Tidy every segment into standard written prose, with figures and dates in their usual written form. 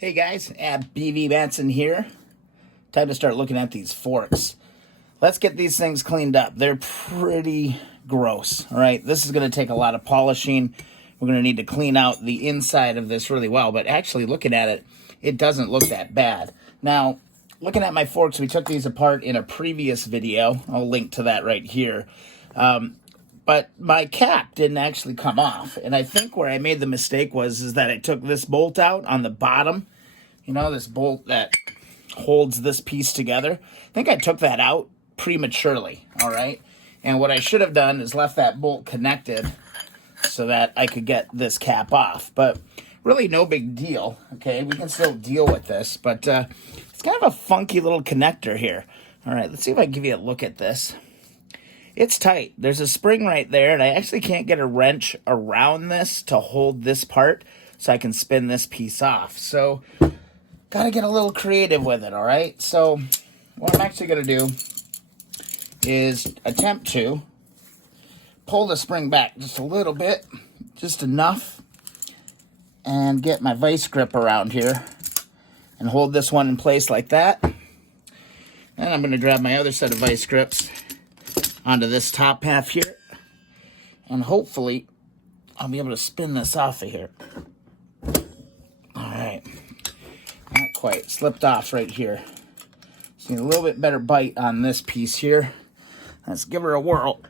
Hey guys, BV Benson here. Time to start looking at these forks. Let's get these things cleaned up. They're pretty gross, all right? This is going to take a lot of polishing. We're going to need to clean out the inside of this really well, but actually looking at it, it doesn't look that bad. Now, looking at my forks, we took these apart in a previous video. I'll link to that right here. But my cap didn't actually come off. And I think where I made the mistake is that I took this bolt out on the bottom. You know, this bolt that holds this piece together. I think I took that out prematurely, all right? And what I should have done is left that bolt connected so that I could get this cap off. But really no big deal, okay? We can still deal with this, but it's kind of a funky little connector here. All right, let's see if I can give you a look at this. It's tight. There's a spring right there, and I actually can't get a wrench around this to hold this part so I can spin this piece off. So, got to get a little creative with it, all right? So, what I'm actually going to do is attempt to pull the spring back just a little bit, just enough, and get my vice grip around here and hold this one in place like that. And I'm going to grab my other set of vice grips onto this top half here, and hopefully I'll be able to spin this off of here. All right, not quite, slipped off right here. So need a little bit better bite on this piece here. Let's give her a whirl.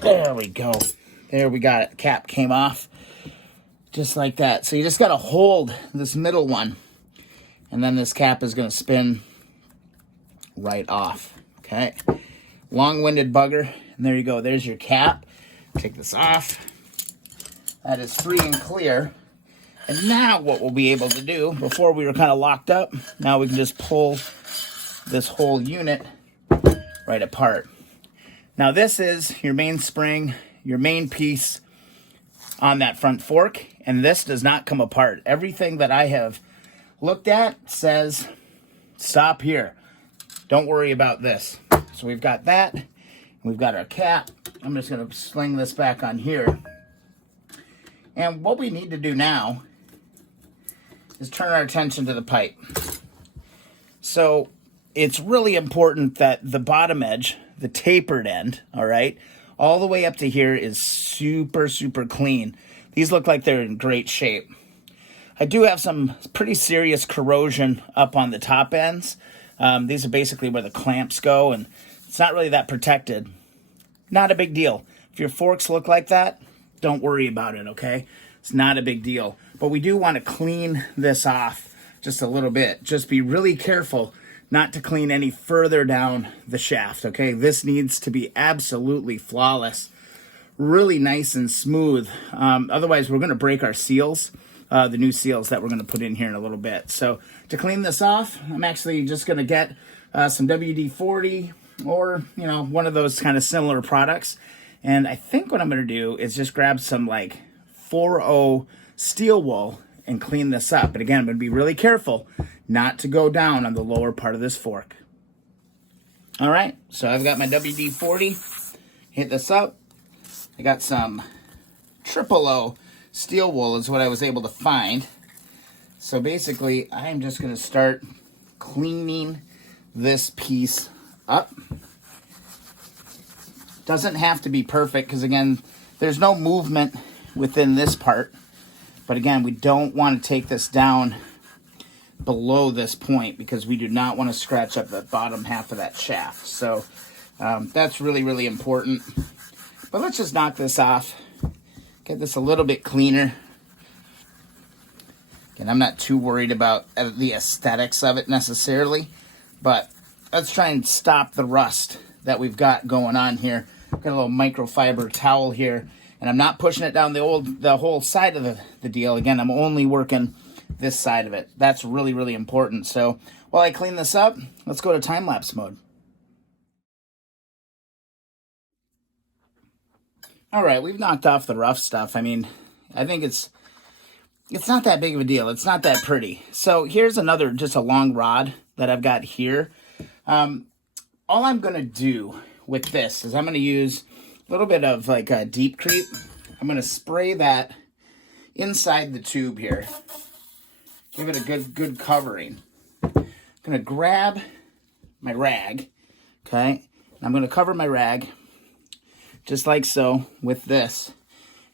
There we go. There, we got it. Cap came off just like that. So you just got to hold this middle one, and then this cap is going to spin right off. Okay, long-winded bugger, and there you go. There's your cap. Take this off. That is free and clear. And now what we'll be able to do, before we were kind of locked up, now we can just pull this whole unit right apart. Now this is your main spring, your main piece on that front fork, and this does not come apart. Everything that I have looked at says, stop here. Don't worry about this. So we've got that. We've got our cap. I'm just going to sling this back on here. And what we need to do now is turn our attention to the pipe. So it's really important that the bottom edge, the tapered end, all right, all the way up to here is super, super clean. These look like they're in great shape. I do have some pretty serious corrosion up on the top ends. These are basically where the clamps go, and it's not really that protected. Not a big deal. If your forks look like that, don't worry about it, okay? It's not a big deal. But we do want to clean this off just a little bit. Just be really careful not to clean any further down the shaft, okay? This needs to be absolutely flawless, really nice and smooth. Otherwise, we're going to break our seals. The new seals that we're going to put in here in a little bit. So to clean this off, I'm actually just going to get some WD-40 or, you know, one of those kind of similar products. And I think what I'm going to do is just grab some like 4.0 steel wool and clean this up. But again, I'm going to be really careful not to go down on the lower part of this fork. All right, so I've got my WD-40. Hit this up. I got some 0.0 steel wool is what I was able to find. So basically, I'm just going to start cleaning this piece up. Doesn't have to be perfect because, again, there's no movement within this part. But again, we don't want to take this down below this point because we do not want to scratch up the bottom half of that shaft. So that's really, really important. But let's just knock this off. Get this a little bit cleaner. And I'm not too worried about the aesthetics of it necessarily, but let's try and stop the rust that we've got going on here. Got a little microfiber towel here, and I'm not pushing it down the whole side of the deal. Again, I'm only working this side of it. That's really, really important. So while I clean this up, let's go to time-lapse mode. All right, we've knocked off the rough stuff. I mean, I think it's not that big of a deal. It's not that pretty. So here's another, just a long rod that I've got here. All I'm going to do with this is I'm going to use a little bit of like a deep creep. I'm going to spray that inside the tube here. Give it a good covering. I'm going to grab my rag, okay? I'm going to cover my rag just like so with this.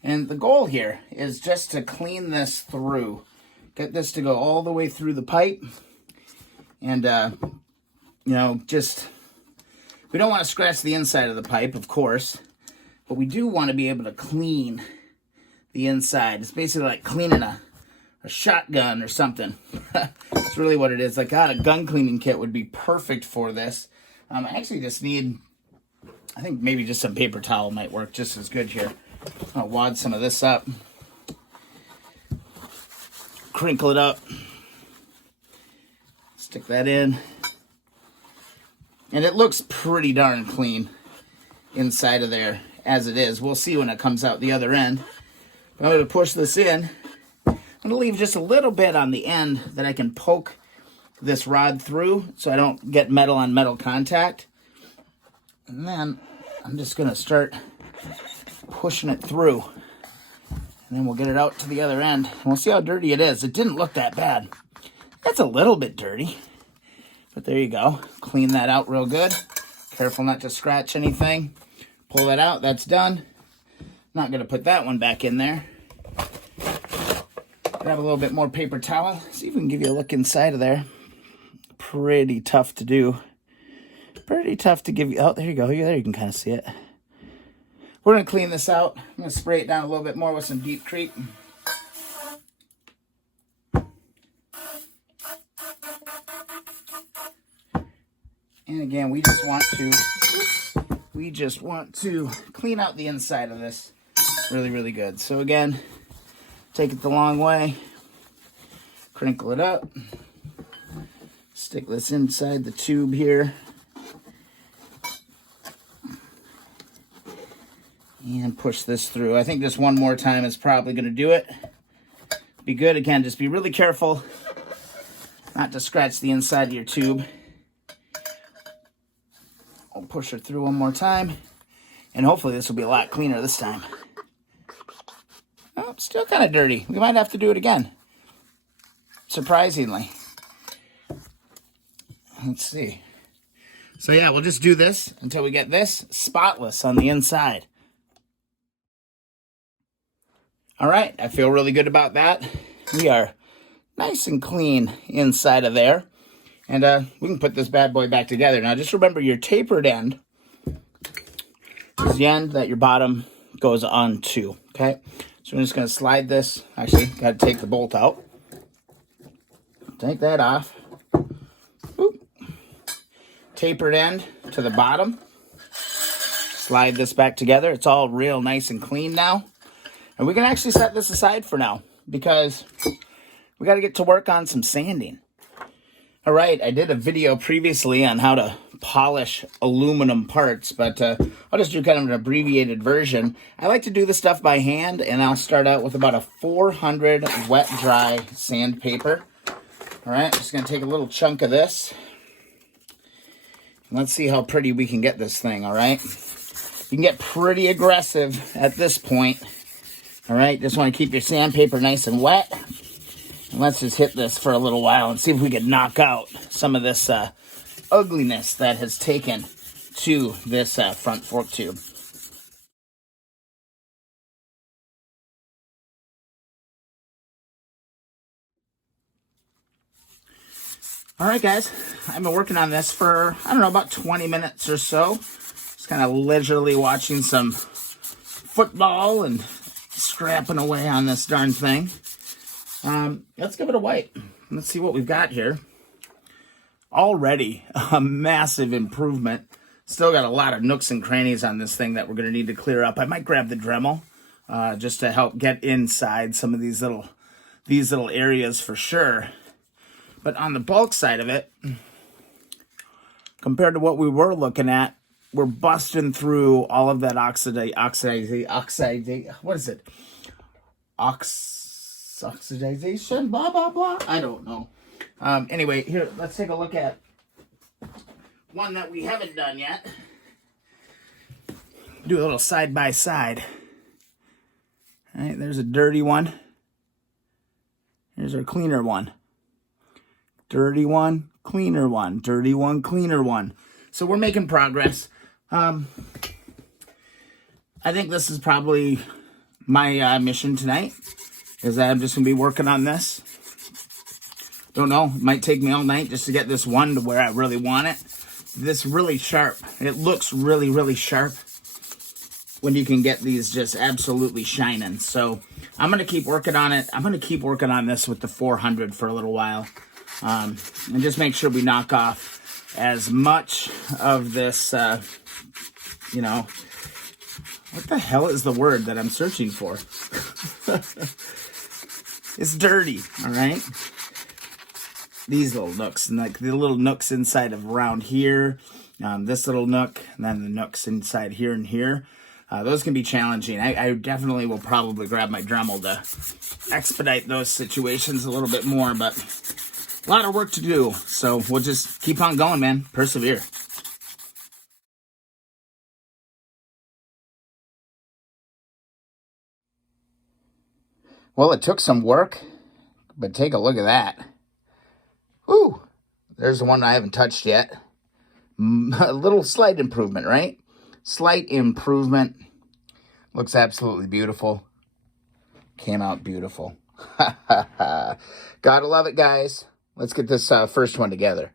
And the goal here is just to clean this through. Get this to go all the way through the pipe. And, you know, just, we don't want to scratch the inside of the pipe, of course. But we do want to be able to clean the inside. It's basically like cleaning a shotgun or something. That's really what it is. Like, God, a gun cleaning kit would be perfect for this. I actually just need, I think maybe just some paper towel might work just as good here. I'll wad some of this up. Crinkle it up. Stick that in. And it looks pretty darn clean inside of there as it is. We'll see when it comes out the other end. I'm going to push this in. I'm going to leave just a little bit on the end that I can poke this rod through so I don't get metal on metal contact. And then I'm just going to start pushing it through. And then we'll get it out to the other end. And we'll see how dirty it is. It didn't look that bad. It's a little bit dirty. But there you go. Clean that out real good. Careful not to scratch anything. Pull that out. That's done. Not going to put that one back in there. Grab a little bit more paper towel. See if we can give you a look inside of there. Pretty tough to do. Pretty tough to give you. Oh, there you go. There you can kind of see it. We're going to clean this out. I'm going to spray it down a little bit more with some Deep Creek. And again, we just want to clean out the inside of this really, really good. So again, take it the long way, crinkle it up, stick this inside the tube here, and push this through. I think just one more time is probably going to do it. Be good. Again, just be really careful not to scratch the inside of your tube. I'll push her through one more time, and hopefully this will be a lot cleaner this time. Oh, still kind of dirty. We might have to do it again. Surprisingly. Let's see. So yeah, we'll just do this until we get this spotless on the inside. All right, I feel really good about that. We are nice and clean inside of there. And we can put this bad boy back together. Now, just remember your tapered end is the end that your bottom goes onto, okay? So I'm just going to slide this. Actually, got to take the bolt out. Take that off. Boop. Tapered end to the bottom. Slide this back together. It's all real nice and clean now. And we can actually set this aside for now because we got to get to work on some sanding. All right, I did a video previously on how to polish aluminum parts, but I'll just do kind of an abbreviated version. I like to do this stuff by hand, and I'll start out with about a 400 wet dry sandpaper. All right, just going to take a little chunk of this. Let's see how pretty we can get this thing, all right? You can get pretty aggressive at this point. All right, just want to keep your sandpaper nice and wet. And let's just hit this for a little while and see if we can knock out some of this ugliness that has taken to this front fork tube. All right, guys, I've been working on this for, I don't know, about 20 minutes or so. Just kind of leisurely watching some football and scrapping away on this darn thing. Let's give it a wipe. Let's see what we've got here. Already a massive improvement. Still got a lot of nooks and crannies on this thing that we're going to need to clear up. I might grab the Dremel just to help get inside some of these little areas for sure. But on the bulk side of it, compared to what we were looking at, we're busting through all of that oxidization, blah, blah, blah. I don't know. Anyway, here, let's take a look at one that we haven't done yet. Do a little side by side. All right, there's a dirty one. Here's our cleaner one. Dirty one, cleaner one. Dirty one, cleaner one. So we're making progress. I think this is probably my mission tonight, is that I'm just going to be working on this. Don't know. It might take me all night just to get this one to where I really want it. This really sharp. It looks really, really sharp when you can get these just absolutely shining. So I'm going to keep working on it. I'm going to keep working on this with the 400 for a little while. And just make sure we knock off as much of this, you know, what the hell is the word that I'm searching for? It's dirty, all right? These little nooks, and like the little nooks inside of around here, this little nook, and then the nooks inside here and here. Those can be challenging. I definitely will probably grab my Dremel to expedite those situations a little bit more, but a lot of work to do. So we'll just keep on going, man. Persevere. Well, it took some work, but take a look at that. Ooh, there's the one I haven't touched yet. A little slight improvement, right? Slight improvement. Looks absolutely beautiful. Came out beautiful. Gotta love it, guys. Let's get this first one together.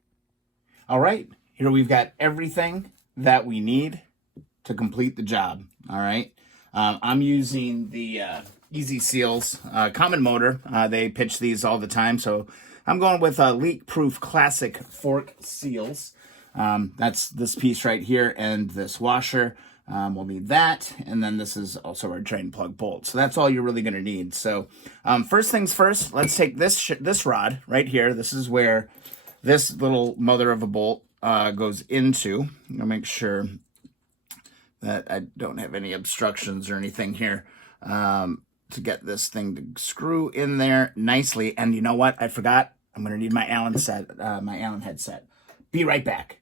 All right, here we've got everything that we need to complete the job. All right, I'm using the Easy Seals common motor. They pitch these all the time, so I'm going with leak-proof classic fork seals. That's this piece right here and this washer. We'll need that, and then this is also our drain plug bolt. So that's all you're really going to need. So first things first, let's take this rod right here. This is where this little mother of a bolt goes into. I'll make sure that I don't have any obstructions or anything here to get this thing to screw in there nicely. And you know what? I forgot. I'm going to need my Allen headset. Be right back.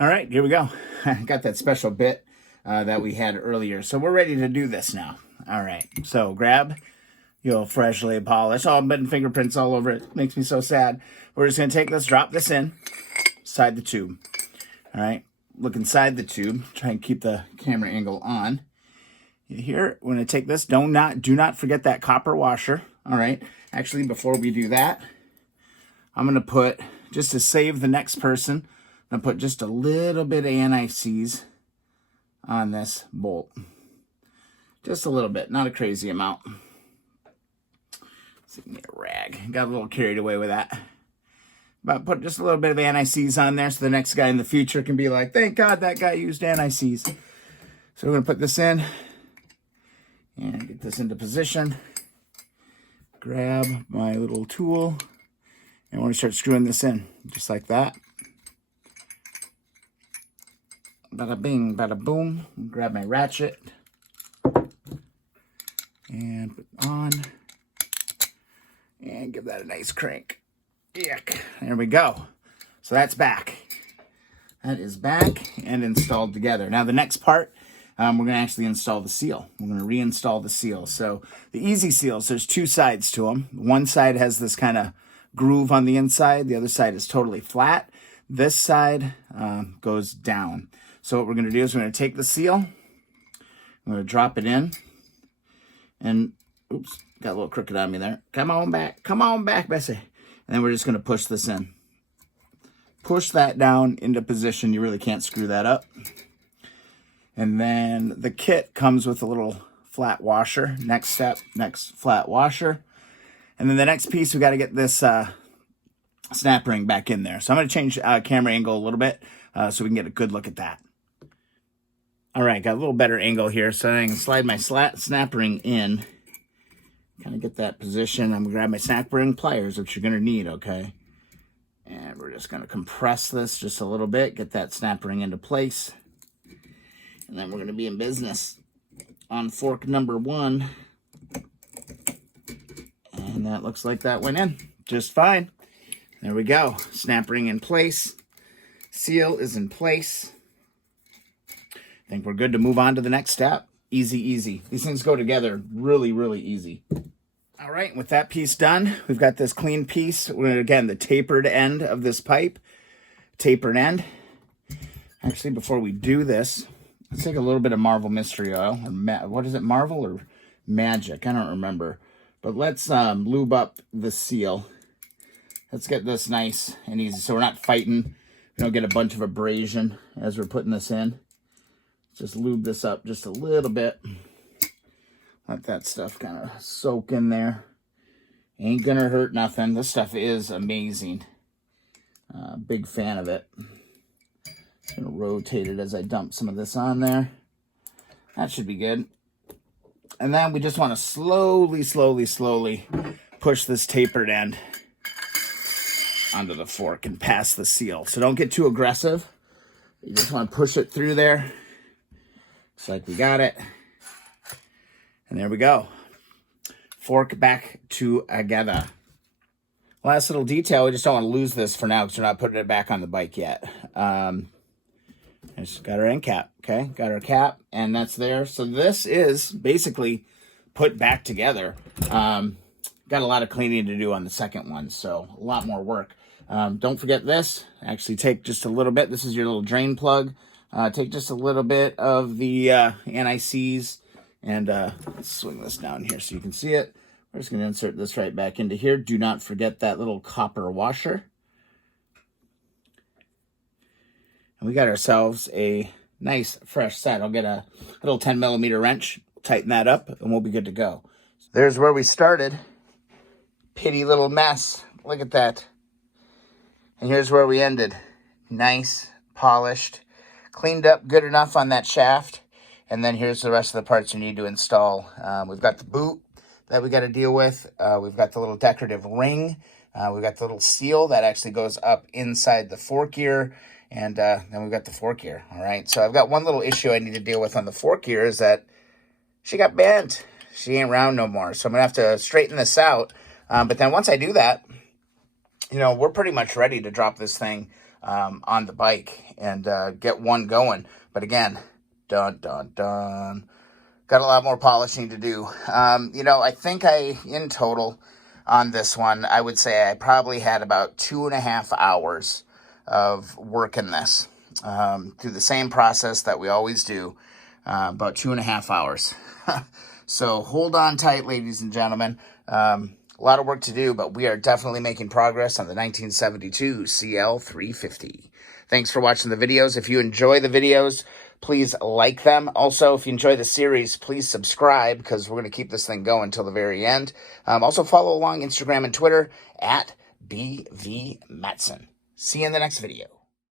All right, here we go. I got that special bit that we had earlier. So we're ready to do this now. All right, so grab your freshly polished. Oh, bitten fingerprints all over it. Makes me so sad. We're just going to take this, drop this inside the tube. All right, look inside the tube. Try and keep the camera angle on. Here, we're going to take this. Do not forget that copper washer. All right, actually, before we do that, I'm going to put, just to save the next person, I'm going to put just a little bit of anti-seize on this bolt. Just a little bit, not a crazy amount. Let's see, get a rag. Got a little carried away with that. But put just a little bit of anti-seize on there so the next guy in the future can be like, thank God that guy used anti-seize. So we're going to put this in and get this into position. Grab my little tool and we're going to start screwing this in just like that. Bada bing, bada boom. Grab my ratchet and put it on and give that a nice crank. Yuck. There we go. So that's back. That is back and installed together. Now the next part, we're going to actually install the seal. We're going to reinstall the seal. So the Easy Seals, there's two sides to them. One side has this kind of groove on the inside. The other side is totally flat. This side goes down. So what we're going to do is we're going to take the seal. I'm going to drop it in. And, oops, got a little crooked on me there. Come on back. Come on back, Bessie. And then we're just going to push this in. Push that down into position. You really can't screw that up. And then the kit comes with a little flat washer. Next step, next flat washer. And then the next piece, we got to get this snap ring back in there. So I'm going to change camera angle a little bit so we can get a good look at that. All right, got a little better angle here, so I can slide my snap ring in. Kind of get that position. I'm going to grab my snap ring pliers, which you're going to need, okay? And we're just going to compress this just a little bit, get that snap ring into place. And then we're going to be in business on fork number 1. And that looks like that went in just fine. There we go. Snap ring in place. Seal is in place. I think we're good to move on to the next step. Easy, easy. These things go together really, really easy. All right, with that piece done, we've got this clean piece. Again, the tapered end of this pipe, tapered end. Actually, before we do this, let's take a little bit of Marvel Mystery Oil. What is it, Marvel or Magic? I don't remember. But let's lube up the seal. Let's get this nice and easy so we're not fighting. We don't get a bunch of abrasion as we're putting this in. Just lube this up just a little bit. Let that stuff kind of soak in there. Ain't gonna hurt nothing. This stuff is amazing. Big fan of it. Just gonna rotate it as I dump some of this on there. That should be good. And then we just want to slowly push this tapered end onto the fork and past the seal. So don't get too aggressive. You just want to push it through there. Looks like we got it. And there we go. Fork back together. Last little detail, we just don't want to lose this for now because we're not putting it back on the bike yet. Just got our end cap, okay? Got our cap, and that's there. So this is basically put back together. Got a lot of cleaning to do on the second one, so a lot more work. Don't forget this. Actually take just a little bit. This is your little drain plug. Take just a little bit of the anti-seize. And let's swing this down here so you can see it. We're just going to insert this right back into here. Do not forget that little copper washer. And we got ourselves a nice fresh set. I'll get a little 10mm wrench, tighten that up, and we'll be good to go. There's where we started. Pitty little mess. Look at that. And here's where we ended. Nice, polished, cleaned up good enough on that shaft. And then here's the rest of the parts you need to install. We've got the boot that we got to deal with. We've got the little decorative ring. We've got the little seal that actually goes up inside the fork gear. And then we've got the fork gear. All right. So I've got one little issue I need to deal with on the fork gear is that she got bent. She ain't round no more. So I'm going to have to straighten this out. But then once I do that, you know, we're pretty much ready to drop this thing on the bike and get one going. But again, dun, dun, dun. Got a lot more polishing to do. You know, I think in total on this one, I would say I probably had about 2.5 hours of working this through the same process that we always do, about 2.5 hours. So hold on tight, ladies and gentlemen. A lot of work to do, but we are definitely making progress on the 1972 CL350. Thanks for watching the videos. If you enjoy the videos, please like them. Also, if you enjoy the series, please subscribe because we're going to keep this thing going until the very end. Also, follow along Instagram and Twitter at BVMatson. See you in the next video.